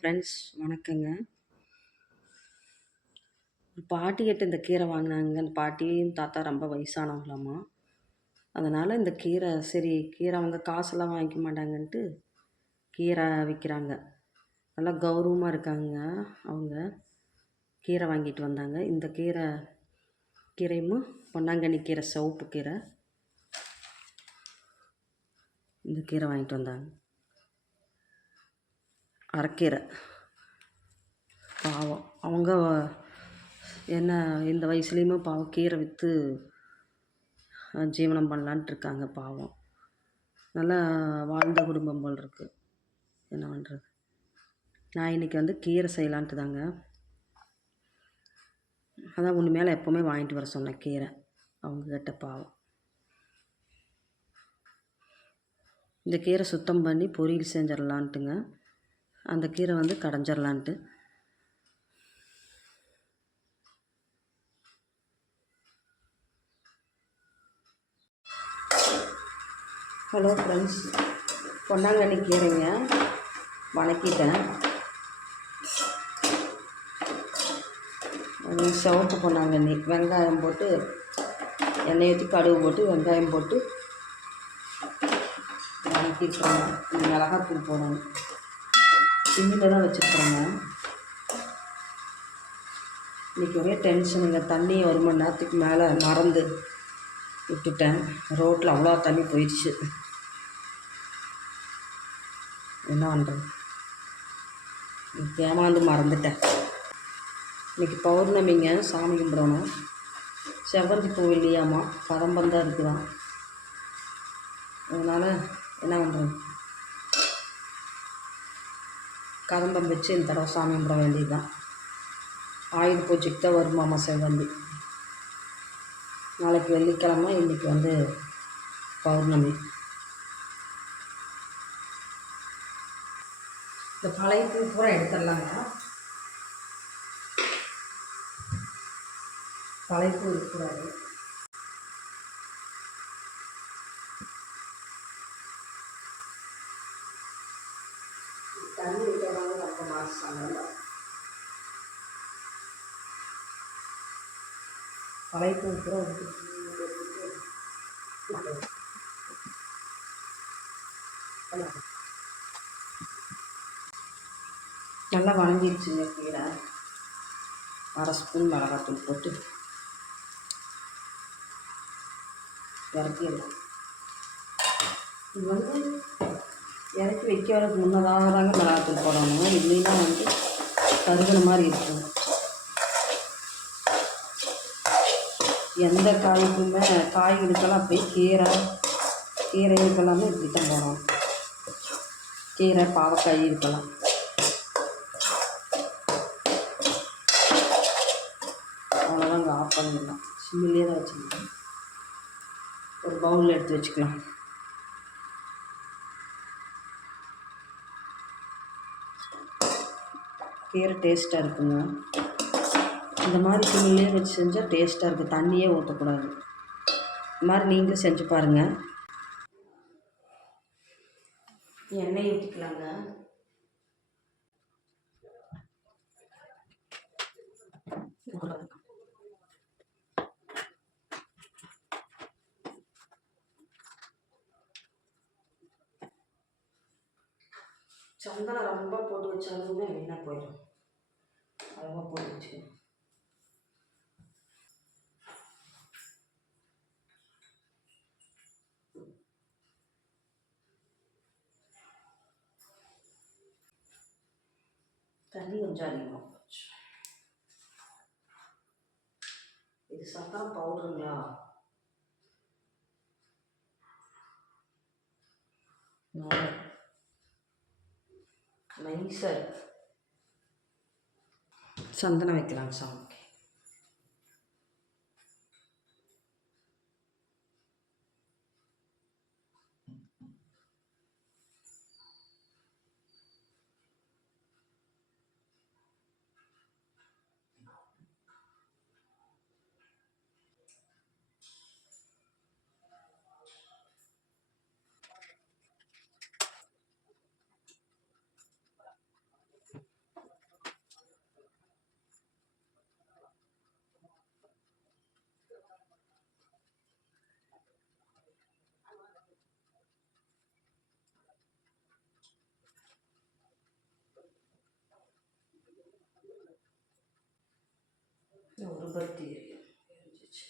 Friends, வணக்கங்க. ஒரு பாட்டிகிட்ட இந்த கீரை வாங்கினாங்க. அந்த பாட்டியும் தாத்தா ரொம்ப வயசானவங்களாமா. அதனால் இந்த கீரை சரி கீரை அவங்க காசெல்லாம் வாங்கிக்க மாட்டாங்கன்ட்டு கீரை விற்கிறாங்க. நல்லா கௌரவமாக இருக்காங்க அவங்க. கீரை வாங்கிட்டு வந்தாங்க. இந்த கீரையும் பொன்னாங்கண்ணி கீரை, சிவப்பு கீரை. இந்த கீரை வாங்கிட்டு வந்தாங்க. அரைக்கீரை. பாவம் அவங்க என்ன இந்த வயசுலேயுமே பாவம் கீரை விற்று ஜீவனம் பண்ணலான்ட்டு இருக்காங்க பாவம். நல்லா வாழ்ந்த குடும்பம் போல் இருக்குது. என்ன பண்ணுறது. நான் இன்றைக்கி கீரை செய்யலான்ட்டு தாங்க. அதான் ஒன்று மேலே எப்போவுமே வாங்கிட்டு வர சொன்னேன் கீரை அவங்கக்கிட்ட. பாவம் இந்த கீரை சுத்தம் பண்ணி பொரியல் செஞ்சிடலான்ட்டுங்க. அந்த கீரை கடைஞ்சிடலான்ட்டு. ஹலோ ஃப்ரெண்ட்ஸ், பொன்னாங்கண்ணி கீரைங்க வணக்கிட்டேன். சிவப்பு பொன்னாங்கண்ணி வெங்காயம் போட்டு எண்ணெய் ஊற்றி கடுகு போட்டு வெங்காயம் போட்டு வணக்கிட்டுருங்க. மிளகாத்தூள் போடணும். சிம்மில் தான் வச்சுருக்குறேங்க. இன்றைக்கி ஒரே டென்ஷனுங்க. தண்ணி ஒரு மணி நேரத்துக்கு மேலே மறந்து விட்டுட்டேன். ரோட்டில் அவ்வளோ தண்ணி போயிடுச்சு. என்ன பண்ணுறது, ஏமாந்து மறந்துட்டேன். இன்றைக்கி பௌர்ணமிங்க, சாமி கும்பிடணும். செவ்வந்தி பூ இல்லையாம்மா, கதம்பந்தான் இருக்குதான். அதனால் என்ன பண்ணுறது, கதம்பம் வச்சு இந்த தடவை சாமி கும்பிட வேண்டியது தான். ஆயுத பூஜைக்கு தான் வருமாம்மா செவ்வந்தி. நாளைக்கு வெள்ளிக்கிழமை, இன்றைக்கி பௌர்ணமி. இந்த பழைய பூ பூரா எடுத்துடலாங்க. பழைய பூ இருக்கக்கூடாது. தண்ணி வைக்கிறவங்க ரொம்ப மாசாங்க. பழைய பூ பூரா நல்லா வணங்கிடுச்சுங்க கீரை. அரை ஸ்பூன் மிளகாத்தூள் போட்டு இறக்கிடலாம். இது இறக்கி வைக்கிறதுக்கு முன்னதாக தாங்க மிளகாத்தூள் போடணும். இல்லைன்னா கருகின மாதிரி இருக்கும். எந்த காய்க்குமே காய்களுக்கெல்லாம் அப்படியே கீரைகளுக்கெல்லாமே இப்படி தான் போடணும். கீரை, பாவக்காய் இருக்கலாம். அவ்வளோதாங்க, ஆஃப் பண்ணிடலாம். சிம்மிலே தான் வச்சுக்கலாம். ஒரு பவுலில் எடுத்து வச்சுக்கலாம். கீரை டேஸ்ட்டாக இருக்குங்க. இந்த மாதிரி சிம்மிலே வச்சு செஞ்சால் டேஸ்ட்டாக இருக்குது. தண்ணியே ஊற்றக்கூடாது. இந்த மாதிரி நீங்களும் செஞ்சு பாருங்கள். எண்ணெய் ஊற்றிக்கலாங்க. சந்தனம் ரொம்ப போட்டு வச்சாலுமே வீணாக போயிடும். அளவாக போட்டு வச்சுக்கணும். தண்ணி கொஞ்சம் அதிகமாக போச்சு. இது சக்கரை பவுடருங்களா? நைஸாக சந்தனம் வைக்கலாம் சாமிக்கு. ஒரு பத்தி எரிஞ்சிச்சு.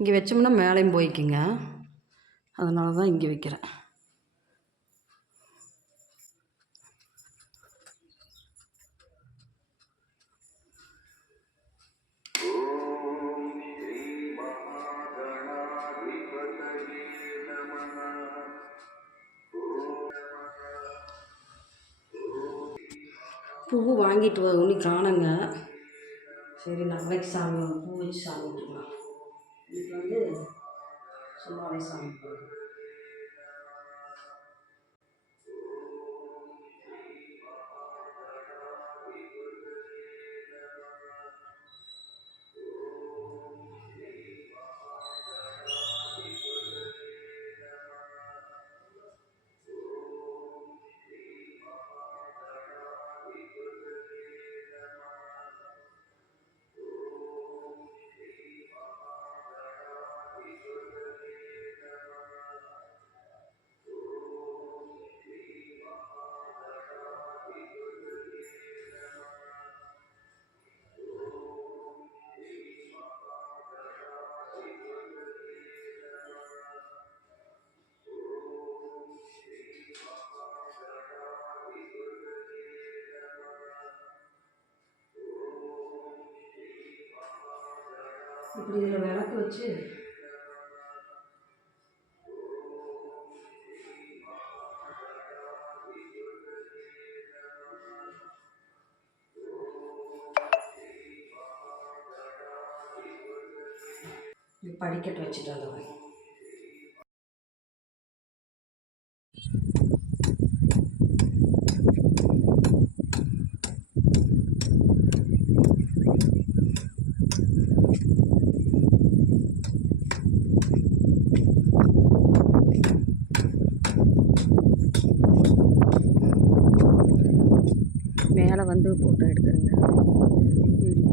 இங்கே வச்சோம்னா மேலேயும் போய்க்குங்க, அதனால தான் இங்கே வைக்கிறேன். பூ வாங்கிட்டு ஒன்று காணுங்க. சரி நாளைக்கு சாமி பூ வச்சு சாமி கும்பிட்டுக்கலாம். இன்னைக்கு சும்மாவே சாமி கும்பிடுவோம். இப்படி இதில் விளக்கு வச்சு படிக்கட்டு வச்சுட்டு வந்தவன். மேலே ஃபோட்டோ எடுக்கிறேங்க. வீடியோ